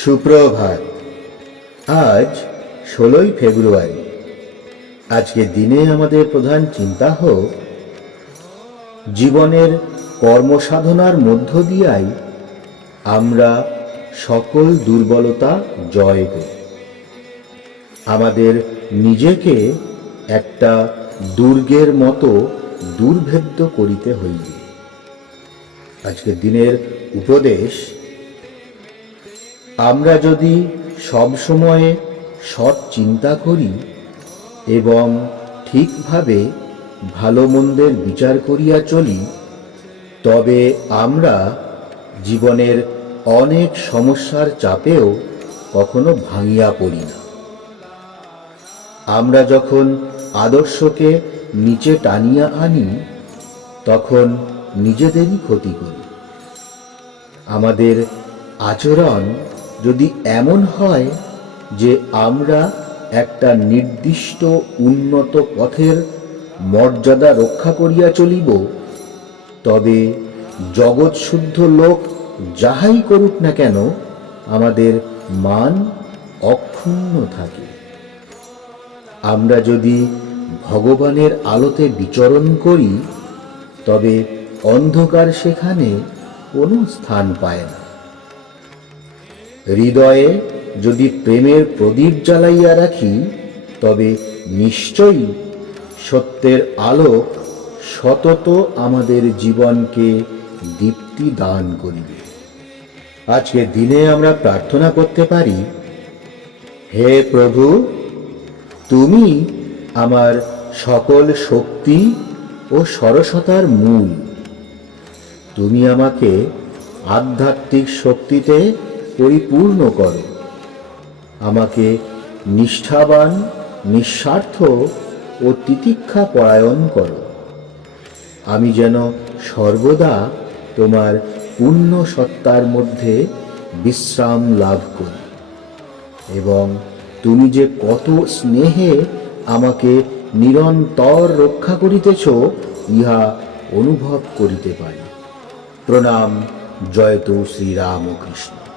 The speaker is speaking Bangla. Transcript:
সুপ্রভাত। আজ 16ই ফেব্রুয়ারি। আজকের দিনে আমাদের প্রধান চিন্তা হোক জীবনের কর্মসাধনার মধ্য দিয়াই আমরা সকল দুর্বলতা জয় করি। আমাদের নিজেকে একটা দুর্গের মতো দুর্ভেদ্য করিতে হইবে। আজকের দিনের উপদেশ, আমরা যদি সবসময় সৎ চিন্তা করি এবং ঠিকভাবে ভালো মন্দের বিচার করিয়া চলি, তবে আমরা জীবনের অনেক সমস্যার চাপেও কখনো ভাঙিয়া পড়ি না। আমরা যখন আদর্শকে নিচে টানিয়া আনি, তখন নিজেদেরই ক্ষতি করি। আমাদের আচরণ যদি এমন হয় যে আমরা একটা নির্দিষ্ট উন্নত পথের মর্যাদা রক্ষা করিয়া চলিব, তবে জগৎশুদ্ধ লোক যাহাই করুক না কেন, আমাদের মান অক্ষুণ্ণ থাকে। আমরা যদি ভগবানের আলোতে বিচরণ করি, তবে অন্ধকার সেখানে কোনো স্থান পায় না। হৃদয়ে যদি প্রেমের প্রদীপ জ্বালাইয়া রাখি, তবে নিশ্চয়ই সত্যের আলোক সতত আমাদের জীবনকে দীপ্তি দান করিবে। আজকের দিনে আমরা প্রার্থনা করতে পারি, হে প্রভু, তুমি আমার সকল শক্তি ও সরসতার মূল। তুমি আমাকে আধ্যাত্মিক শক্তিতে পরিপূর্ণ করো। আমাকে নিষ্ঠাবান, নিঃস্বার্থ ও তিতিক্ষা পরায়ণ করো। আমি যেন সর্বদা তোমার পূর্ণ সত্তার মধ্যে বিশ্রাম লাভ করি এবং তুমি যে কত স্নেহে আমাকে নিরন্তর রক্ষা করিতেছ, ইহা অনুভব করিতে পারি। প্রণাম। জয়তু শ্রীরামকৃষ্ণ।